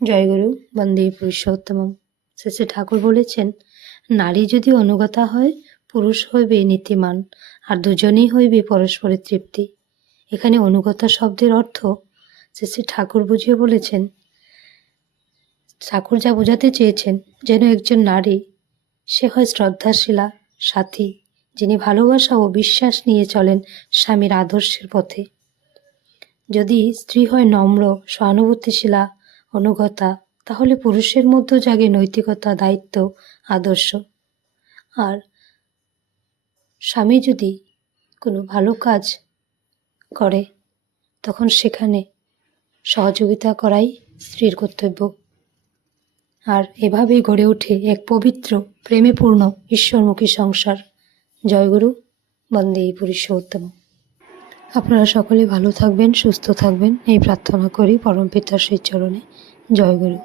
জয়গুরু বন্দে পুরুষোত্তমম। শ্রী ঠাকুর বলেছেন, নারী যদি অনুগতা হয়, পুরুষ হইবে নীতিমান, আর দুজনেই হইবে পরস্পরের তৃপ্তি। এখানে অনুগতা শব্দের অর্থ শ্রী ঠাকুর বুঝিয়ে বলেছেন, ঠাকুর যা বোঝাতে চেয়েছেন, যেন একজন নারী সে হয় শ্রদ্ধাশীলা সাথী, যিনি ভালোবাসা ও বিশ্বাস নিয়ে চলেন স্বামীর আদর্শের পথে। যদি স্ত্রী হয় নম্র, সহানুভূতিশীলা, অনুগতা, তাহলে পুরুষের মধ্যে জাগে নৈতিকতা, দায়িত্ব, আদর্শ। আর স্বামী যদি কোনো ভালো কাজ করে, তখন সেখানে সহযোগিতা করাই স্ত্রীর কর্তব্য। আর এভাবেই গড়ে ওঠে এক পবিত্র, প্রেমে পূর্ণ, ঈশ্বরমুখী সংসার। জয়গুরু বন্দে পুরুষোত্তম। আপনারা সকলে ভালো থাকবেন, সুস্থ থাকবেন, এই প্রার্থনা করি পরমপিতার শ্রীচরণে। জয়গুরু।